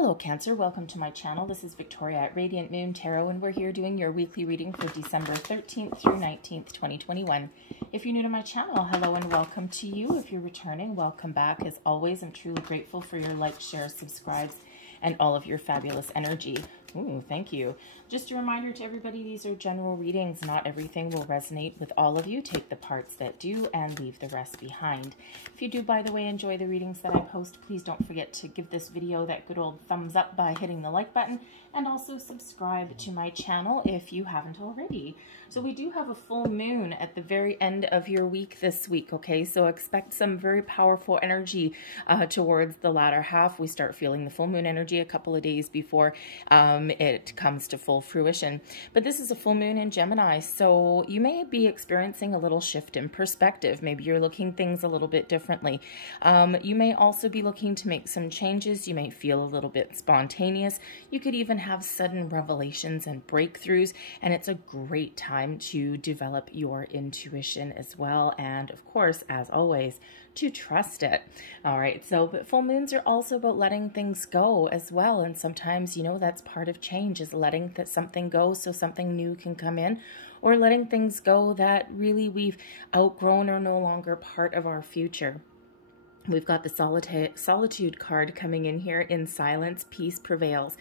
Hello Cancer, welcome to my channel. This is Victoria at Radiant Moon Tarot, and we're here doing your weekly reading for December 13th through 19th, 2021. If you're new to my channel, hello and welcome to you. If you're returning, welcome back. As always, I'm truly grateful for your likes, shares, subscribes, and all of your fabulous energy. Ooh, thank you. Just a reminder to everybody, these are general readings. Not everything will resonate with all of you. Take the parts that do and leave the rest behind. If you do, by the way, enjoy the readings that I post, please don't forget to give this video that good old thumbs up by hitting the like button, and also subscribe to my channel if you haven't already. So we do have a full moon at the very end of your week this week, okay? So expect some very powerful energy towards the latter half. We start feeling the full moon energy a couple of days before it comes to full fruition. But this is a full moon in Gemini, so you may be experiencing a little shift in perspective. Maybe you're looking things a little bit differently. You may also be looking to make some changes. You may feel a little bit spontaneous. You could even have sudden revelations and breakthroughs, and it's a great time to develop your intuition as well, and of course, as always, to trust it. All right, so but full moons are also about letting things go as well, and sometimes, you know, that's part of change, is letting something go so something new can come in, or letting things go that really we've outgrown or no longer part of our future. We've got the solitude card coming in here. In silence, peace prevails.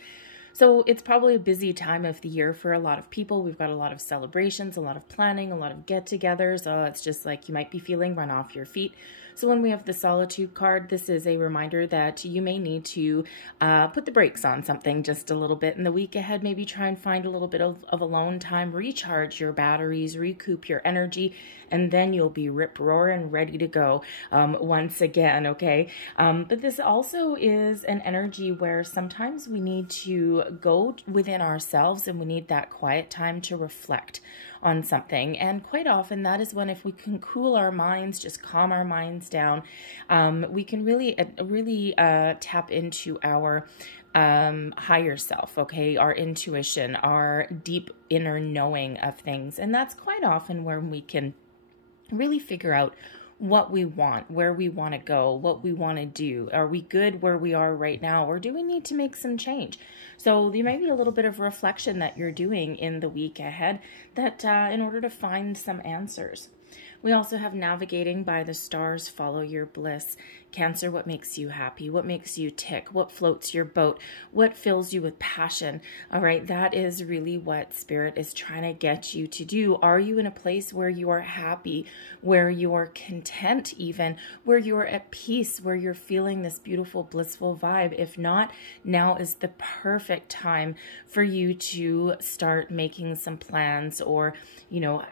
So it's probably a busy time of the year for a lot of people. We've got a lot of celebrations, a lot of planning, a lot of get-togethers. It's just like you might be feeling run off your feet. So when we have the solitude card, this is a reminder that you may need to put the brakes on something just a little bit in the week ahead. Maybe try and find a little bit of alone time, recharge your batteries, recoup your energy, and then you'll be rip-roaring ready to go once again, okay? But this also is an energy where sometimes we need to go within ourselves, and we need that quiet time to reflect on something. And quite often that is when, if we can cool our minds, just calm our minds down, we can really tap into our higher self, okay? Our intuition, our deep inner knowing of things. And that's quite often where we can really figure out what we want, where we want to go, what we want to do. Are we good where we are right now, or do we need to make some change? So there may be a little bit of reflection that you're doing in the week ahead, that in order to find some answers. We also have navigating by the stars, follow your bliss. Cancer, what makes you happy? What makes you tick? What floats your boat? What fills you with passion? All right, that is really what Spirit is trying to get you to do. Are you in a place where you are happy, where you are content even, where you are at peace, where you're feeling this beautiful, blissful vibe? If not, now is the perfect time for you to start making some plans, or, you know,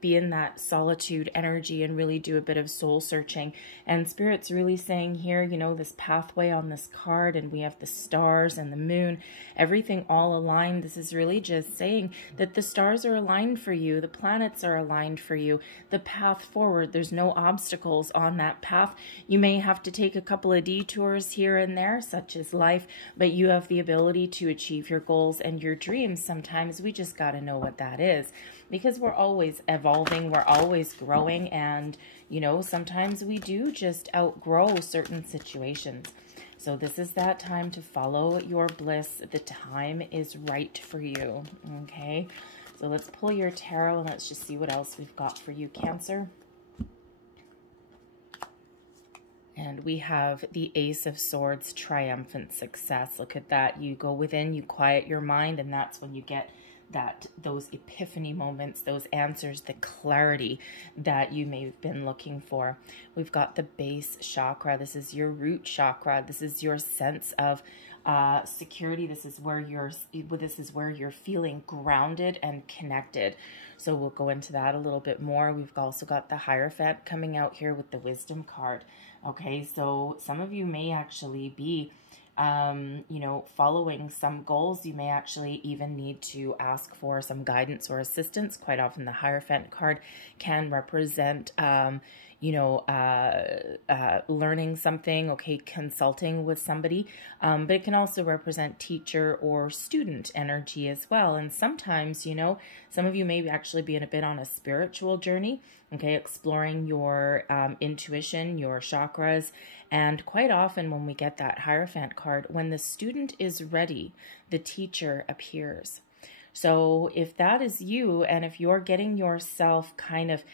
be in that solitude energy and really do a bit of soul searching. And Spirit's really saying here, you know, this pathway on this card, and we have the stars and the moon, everything all aligned. This is really just saying that the stars are aligned for you, the planets are aligned for you, the path forward, there's no obstacles on that path. You may have to take a couple of detours here and there, such as life, but you have the ability to achieve your goals and your dreams. Sometimes we just got to know what that is, because we're always evolving, we're always growing, and you know, sometimes we do just outgrow certain situations. So this is that time to follow your bliss. The time is right for you, okay? So let's pull your tarot and let's just see what else we've got for you, Cancer. And we have the Ace of Swords, triumphant success. Look at that. You go within, you quiet your mind, and that's when you get those epiphany moments, those answers, the clarity that you may have been looking for. We've got the base chakra. This is your root chakra. This is your sense of security. This is where you're feeling grounded and connected. So we'll go into that a little bit more. We've also got the Hierophant coming out here with the Wisdom card. Okay, so some of you may actually be you know, following some goals. You may actually even need to ask for some guidance or assistance. Quite often the Hierophant card can represent, you know, learning something, okay, consulting with somebody, but it can also represent teacher or student energy as well. And sometimes, you know, some of you may actually be a bit on a spiritual journey, okay, exploring your intuition, your chakras. And quite often when we get that Hierophant card, when the student is ready, the teacher appears. So if that is you, and if you're getting yourself kind of,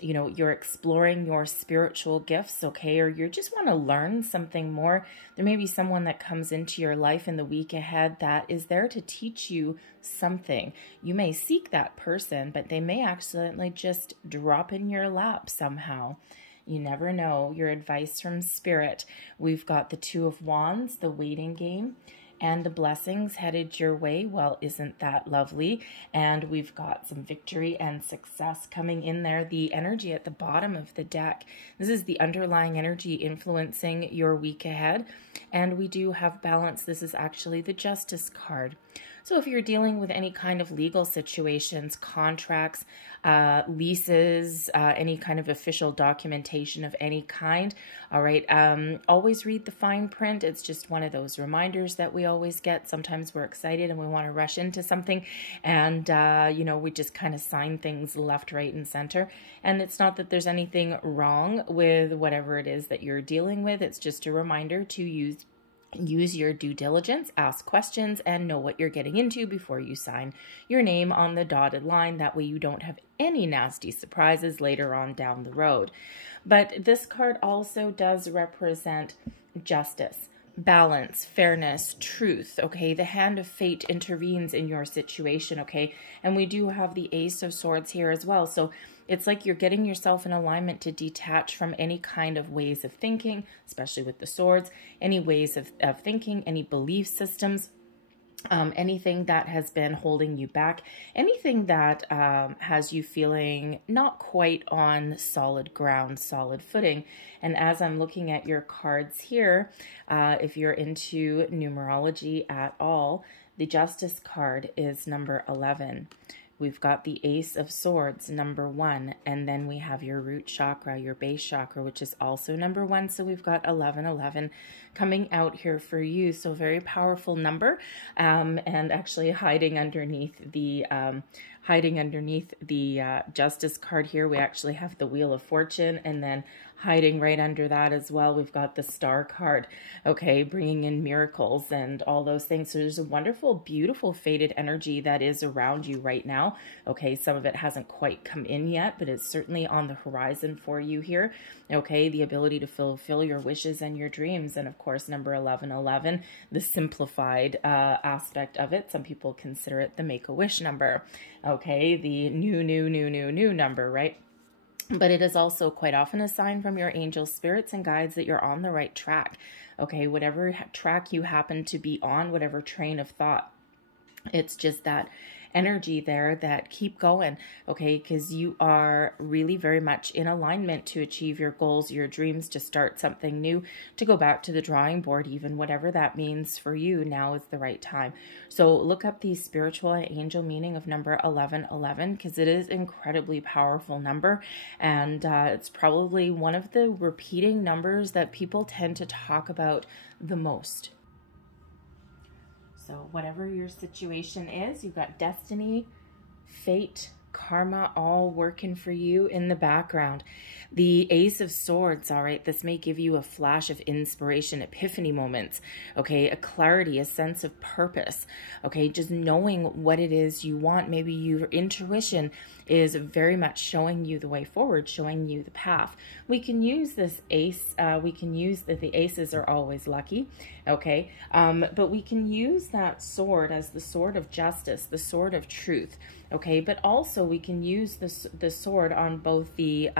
you know, you're exploring your spiritual gifts, okay, or you just want to learn something more, there may be someone that comes into your life in the week ahead that is there to teach you something. You may seek that person, but they may accidentally just drop in your lap somehow. You never know. Your advice from Spirit. We've got the Two of Wands, the waiting game, and the blessings headed your way. Well, isn't that lovely? And we've got some victory and success coming in there. The energy at the bottom of the deck. This is the underlying energy influencing your week ahead. And we do have balance. This is actually the Justice card. So if you're dealing with any kind of legal situations, contracts, leases, any kind of official documentation of any kind, all right, always read the fine print. It's just one of those reminders that we always get. Sometimes we're excited and we want to rush into something, and, you know, we just kind of sign things left, right, and center. And it's not that there's anything wrong with whatever it is that you're dealing with. It's just a reminder to use your due diligence, ask questions, and know what you're getting into before you sign your name on the dotted line. That way you don't have any nasty surprises later on down the road. But this card also does represent justice, balance, fairness, truth, okay? The hand of fate intervenes in your situation, okay? And we do have the Ace of Swords here as well. So it's like you're getting yourself in alignment to detach from any kind of ways of thinking, especially with the swords, any ways of thinking, any belief systems, anything that has been holding you back, anything that has you feeling not quite on solid ground, solid footing. And as I'm looking at your cards here, if you're into numerology at all, the Justice card is number 11. We've got the Ace of Swords, number 1, and then we have your root chakra, your base chakra, which is also number 1. So we've got 1111 coming out here for you. So very powerful number, and actually hiding underneath the Justice card here, we actually have the Wheel of Fortune, and then hiding right under that as well, we've got the Star card, okay, bringing in miracles and all those things. So there's a wonderful, beautiful, fated energy that is around you right now, okay? Some of it hasn't quite come in yet, but it's certainly on the horizon for you here, okay? The ability to fulfill your wishes and your dreams. And of course, number 1111, the simplified aspect of it. Some people consider it the Make-A-Wish number, okay? The new number, right? But it is also quite often a sign from your angels, spirits, and guides that you're on the right track. Okay, whatever track you happen to be on, whatever train of thought, it's just that energy there that keep going, okay, because you are really very much in alignment to achieve your goals, your dreams, to start something new, to go back to the drawing board, even whatever that means for you. Now is the right time. So look up the spiritual and angel meaning of number 1111, because it is incredibly powerful number, and it's probably one of the repeating numbers that people tend to talk about the most. So whatever your situation is, you've got destiny, fate, karma, all working for you in the background. The Ace of Swords, all right, this may give you a flash of inspiration, epiphany moments, okay, a clarity, a sense of purpose, okay, just knowing what it is you want. Maybe your intuition is very much showing you the way forward, showing you the path. We can use this ace, we can use that the aces are always lucky, okay, but we can use that sword as the sword of justice, the sword of truth, okay, but also we can use the sword on both the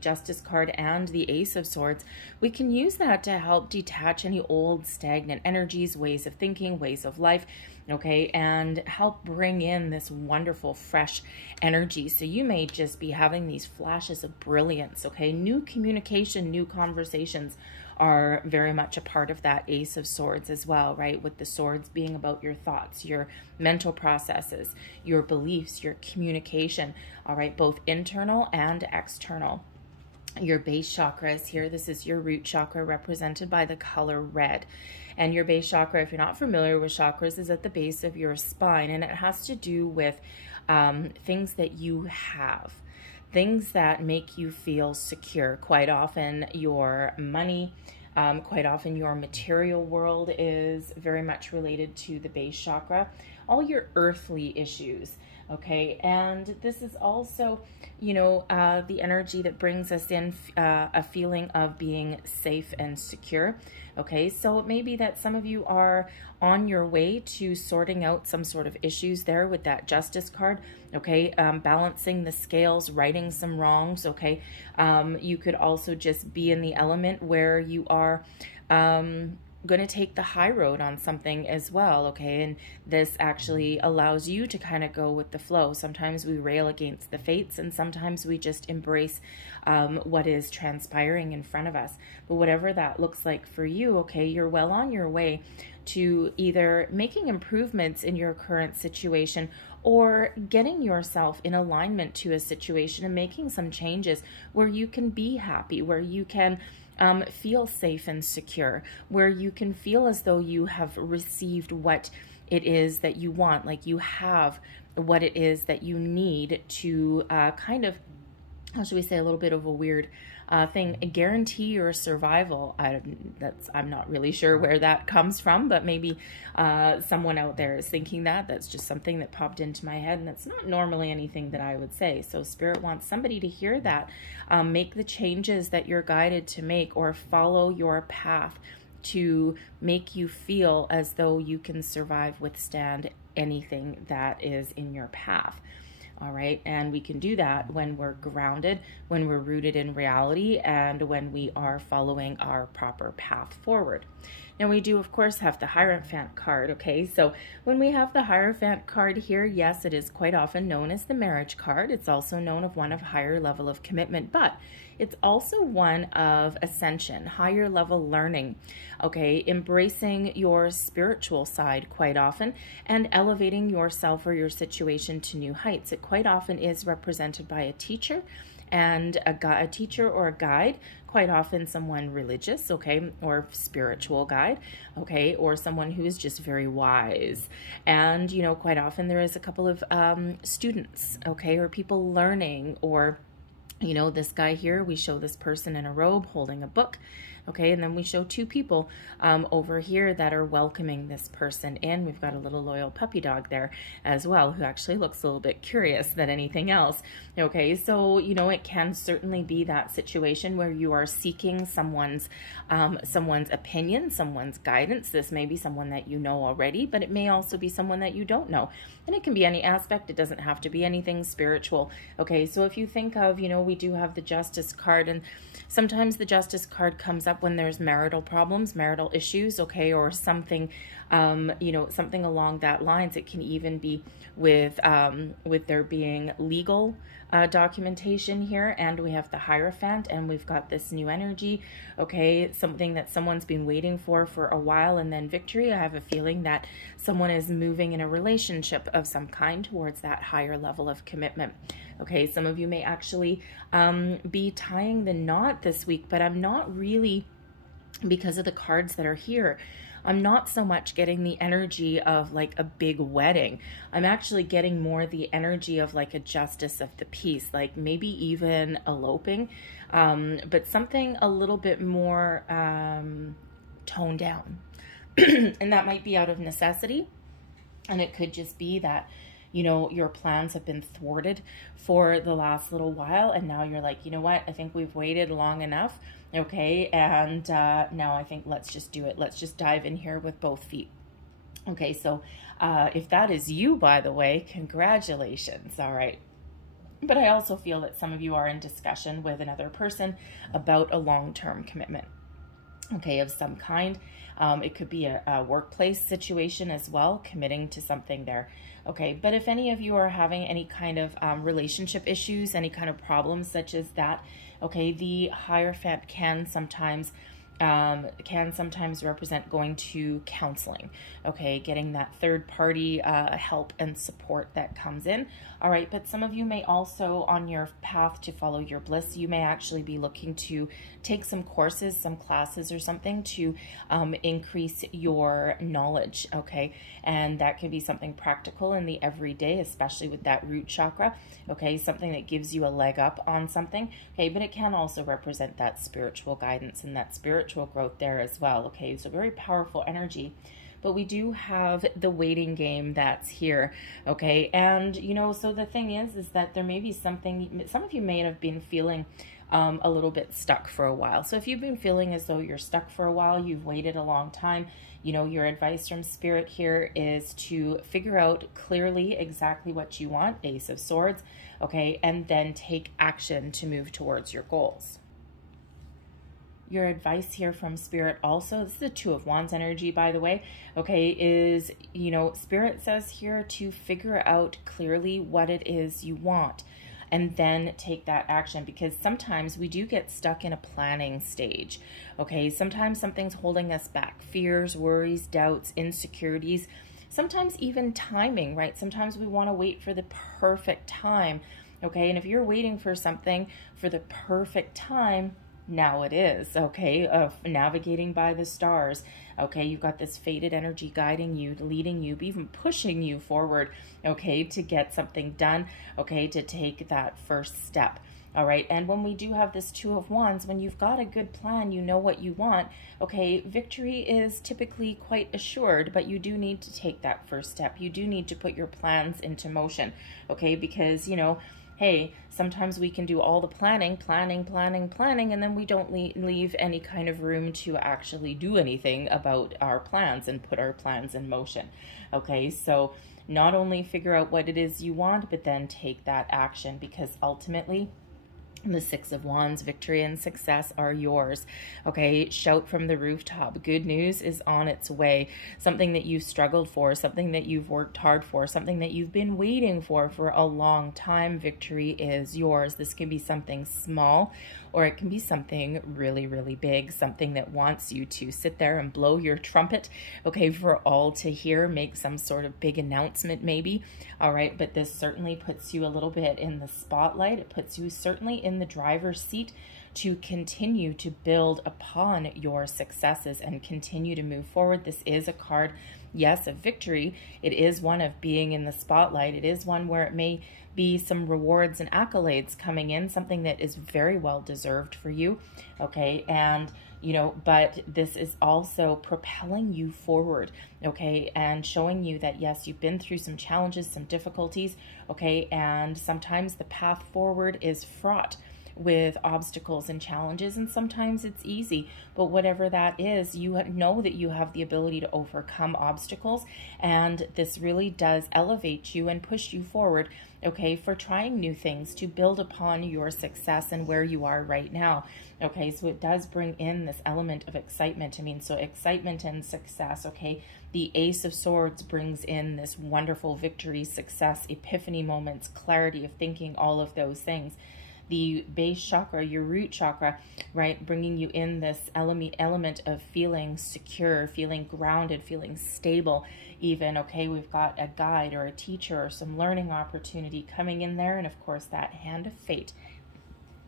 Justice card and the Ace of Swords. We can use that to help detach any old stagnant energies, ways of thinking, ways of life, okay, and help bring in this wonderful fresh energy. So you may just be having these flashes of brilliance, okay, new communication, new conversations, are very much a part of that Ace of Swords as well, right? With the swords being about your thoughts, your mental processes, your beliefs, your communication, all right, both internal and external. Your base chakra is here. This is your root chakra represented by the color red. And your base chakra, if you're not familiar with chakras, is at the base of your spine. And it has to do with things that you have, things that make you feel secure. Quite often your money, quite often your material world is very much related to the base chakra. All your earthly issues. Okay, and this is also, you know, the energy that brings us in a feeling of being safe and secure. Okay, so it may be that some of you are on your way to sorting out some sort of issues there with that Justice card. Okay, balancing the scales, righting some wrongs. Okay, you could also just be in the element where you are going to take the high road on something as well, okay? And this actually allows you to kind of go with the flow. Sometimes we rail against the fates, and sometimes we just embrace what is transpiring in front of us. But whatever that looks like for you, okay, you're well on your way to either making improvements in your current situation or getting yourself in alignment to a situation and making some changes where you can be happy, where you can feel safe and secure, where you can feel as though you have received what it is that you want, like you have what it is that you need to kind of, how should we say, a little bit of a weird thing, guarantee your survival. I'm not really sure where that comes from, but maybe someone out there is thinking that. That's just something that popped into my head, and that's not normally anything that I would say. So Spirit wants somebody to hear that. Make the changes that you're guided to make, or follow your path to make you feel as though you can survive, withstand anything that is in your path. All right, and we can do that when we're grounded, when we're rooted in reality, and when we are following our proper path forward. Now we do, of course, have the Hierophant card, okay? So when we have the Hierophant card here, yes, it is quite often known as the marriage card. It's also known as one of higher level of commitment, but it's also one of ascension, higher level learning, okay? Embracing your spiritual side quite often and elevating yourself or your situation to new heights. It quite often is represented by a teacher, and a teacher or a guide, quite often someone religious, okay, or spiritual guide, okay, or someone who is just very wise. And, you know, quite often there is a couple of students, okay, or people learning, or, you know, this guy here, we show this person in a robe holding a book, okay, and then we show two people over here that are welcoming this person in. We've got a little loyal puppy dog there as well, who actually looks a little bit curious than anything else. Okay, so, you know, it can certainly be that situation where you are seeking someone's opinion, someone's guidance. This may be someone that you know already, but it may also be someone that you don't know. And it can be any aspect. It doesn't have to be anything spiritual. Okay, so if you think of, you know, we do have the Justice card, and sometimes the Justice card comes up when there's marital problems, marital issues, okay, or something, you know, something along that lines. It can even be with there being legal documentation here, and we have the Hierophant, and we've got this new energy, okay, something that someone's been waiting for a while, and then victory. I have a feeling that someone is moving in a relationship of some kind towards that higher level of commitment. Okay, some of you may actually be tying the knot this week, but I'm not really, because of the cards that are here, I'm not so much getting the energy of like a big wedding. I'm actually getting more the energy of like a justice of the peace, like maybe even eloping, but something a little bit more toned down. And that might be out of necessity. And it could just be that, you know, your plans have been thwarted for the last little while, and now you're like, you know what, I think we've waited long enough, okay, and now I think let's just do it. Let's just dive in here with both feet. Okay, so if that is you, by the way, congratulations, all right. But I also feel that some of you are in discussion with another person about a long-term commitment, okay, of some kind. It could be a workplace situation as well, committing to something there. Okay, but if any of you are having any kind of relationship issues, any kind of problems such as that, okay, the Hierophant can sometimes can sometimes represent going to counseling, okay, getting that third party help and support that comes in. All right, but some of you may also, on your path to follow your bliss, you may actually be looking to take some courses, some classes or something to increase your knowledge, okay, and that can be something practical in the everyday, especially with that root chakra, okay, something that gives you a leg up on something, okay, but it can also represent that spiritual guidance and that spiritual growth there as well, okay, so very powerful energy. But we do have the waiting game that's here, okay? And, you know, so the thing is that there may be something, some of you may have been feeling a little bit stuck for a while. So if you've been feeling as though you're stuck for a while, you've waited a long time, you know, your advice from Spirit here is to figure out clearly exactly what you want, Ace of Swords, okay? And then take action to move towards your goals. Your advice here from Spirit also, this is the Two of Wands energy, by the way, okay, is, you know, Spirit says here to figure out clearly what it is you want and then take that action, because sometimes we do get stuck in a planning stage, okay? Sometimes something's holding us back, fears, worries, doubts, insecurities, sometimes even timing, right? Sometimes we want to wait for the perfect time, okay? And if you're waiting for something for the perfect time, now it is, okay, navigating by the stars, okay, you've got this fated energy guiding you, leading you, even pushing you forward, okay, to get something done, okay, to take that first step, all right. And when we do have this Two of Wands, when you've got a good plan, you know what you want, okay, victory is typically quite assured, but you do need to take that first step. You do need to put your plans into motion, okay, because, you know, hey, sometimes we can do all the planning, and then we don't leave any kind of room to actually do anything about our plans and put our plans in motion. Okay, so not only figure out what it is you want, but then take that action, because ultimately the Six of Wands, victory and success are yours. Okay, shout from the rooftop. Good news is on its way. Something that you've struggled for, something that you've worked hard for, something that you've been waiting for a long time. Victory is yours. This can be something small, or it can be something really, really big, something that wants you to sit there and blow your trumpet, okay, for all to hear, make some sort of big announcement maybe, all right, but this certainly puts you a little bit in the spotlight. It puts you certainly in the driver's seat to continue to build upon your successes and continue to move forward. This is a card, yes, of victory. It is one of being in the spotlight. It is one where it may be some rewards and accolades coming in, something that is very well deserved for you, okay? And, you know, but this is also propelling you forward, okay? And showing you that, yes, you've been through some challenges, some difficulties, okay? And sometimes the path forward is fraught with obstacles and challenges, and sometimes it's easy, but whatever that is, you know that you have the ability to overcome obstacles, and this really does elevate you and push you forward, okay, for trying new things to build upon your success and where you are right now, okay? So it does bring in this element of excitement. I mean, so excitement and success, okay? The Ace of Swords brings in this wonderful victory, success, epiphany moments, clarity of thinking, all of those things. The base chakra, your root chakra, right, bringing you in this element of feeling secure, feeling grounded, feeling stable even, okay? We've got a guide or a teacher or some learning opportunity coming in there, and of course that hand of fate,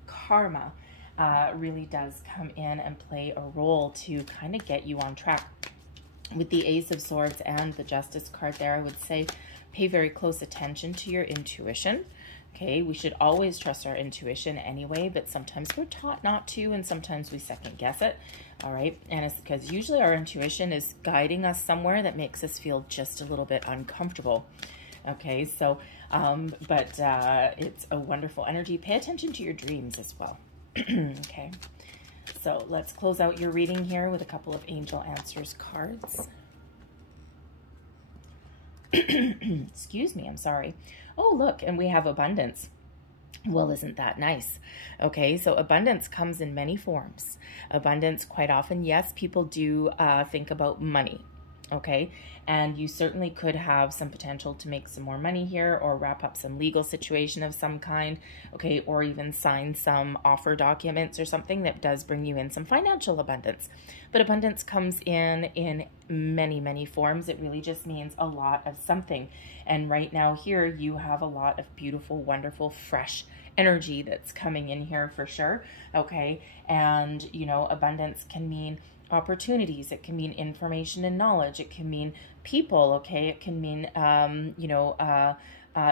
karma, really does come in and play a role to kind of get you on track. With the Ace of Swords and the Justice card there, I would say pay very close attention to your intuition. Okay, we should always trust our intuition anyway, but sometimes we're taught not to, and sometimes we second guess it, all right? And it's because usually our intuition is guiding us somewhere that makes us feel just a little bit uncomfortable. Okay, so, it's a wonderful energy. Pay attention to your dreams as well. Okay, so let's close out your reading here with a couple of Angel Answers cards. Excuse me, I'm sorry. Oh, look, and we have abundance. Well, isn't that nice? Okay, so abundance comes in many forms. Abundance, quite often, yes, people do think about money. okay? And you certainly could have some potential to make some more money here, or wrap up some legal situation of some kind, okay? Or even sign some offer documents or something that does bring you in some financial abundance. But abundance comes in many, many forms. It really just means a lot of something. And right now here, you have a lot of beautiful, wonderful, fresh energy that's coming in here for sure, okay? And, you know, abundance can mean opportunities. It can mean information and knowledge. It can mean people, okay? It can mean, you know,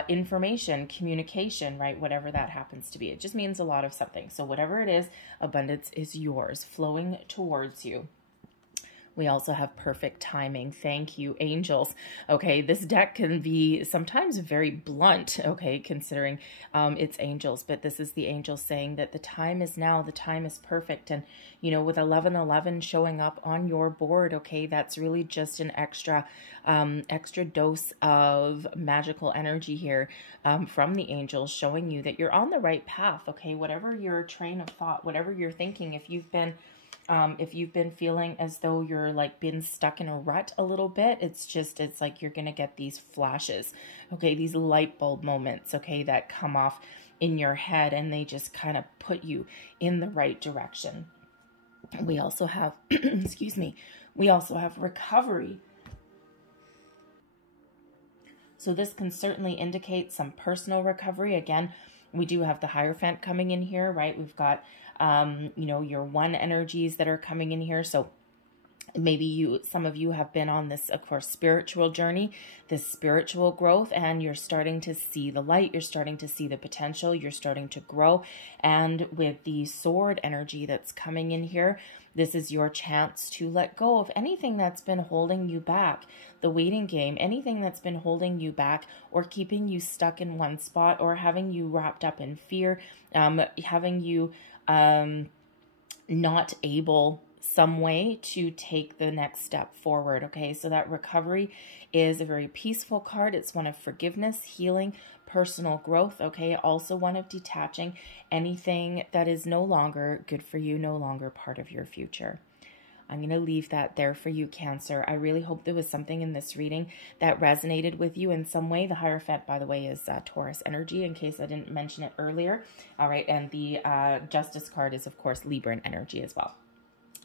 information, communication, right? Whatever that happens to be. It just means a lot of something. So whatever it is, abundance is yours, flowing towards you. We also have perfect timing. Thank you, angels. Okay, this deck can be sometimes very blunt, okay, considering it's angels, but this is the angels saying that the time is now, the time is perfect. And, you know, with 1111 showing up on your board, okay, that's really just an extra dose of magical energy here from the angels, showing you that you're on the right path, okay? Whatever your train of thought, whatever you're thinking, if you've been feeling as though you're like been stuck in a rut a little bit, it's like you're going to get these flashes, okay, these light bulb moments, okay, that come off in your head, and they just kind of put you in the right direction. We also have, excuse me, we also have recovery. So this can certainly indicate some personal recovery. Again, we do have the Hierophant coming in here, right? We've got you know, your one energies that are coming in here. So maybe some of you have been on this, of course, spiritual journey, this spiritual growth, and you're starting to see the light. You're starting to see the potential. You're starting to grow. And with the sword energy that's coming in here, this is your chance to let go of anything that's been holding you back. The waiting game, anything that's been holding you back or keeping you stuck in one spot, or having you wrapped up in fear, having you not able some way to take the next step forward, okay? So that recovery is a very peaceful card. It's one of forgiveness, healing, personal growth, okay? Also one of detaching anything that is no longer good for you, no longer part of your future. I'm going to leave that there for you, Cancer. I really hope there was something in this reading that resonated with you in some way. The Hierophant, by the way, is Taurus energy, in case I didn't mention it earlier. All right, and the Justice card is, of course, Libra energy as well.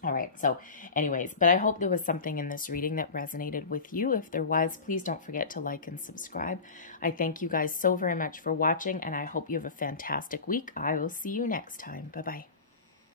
All right, so anyways, but I hope there was something in this reading that resonated with you. If there was, please don't forget to like and subscribe. I thank you guys so very much for watching, and I hope you have a fantastic week. I will see you next time. Bye-bye.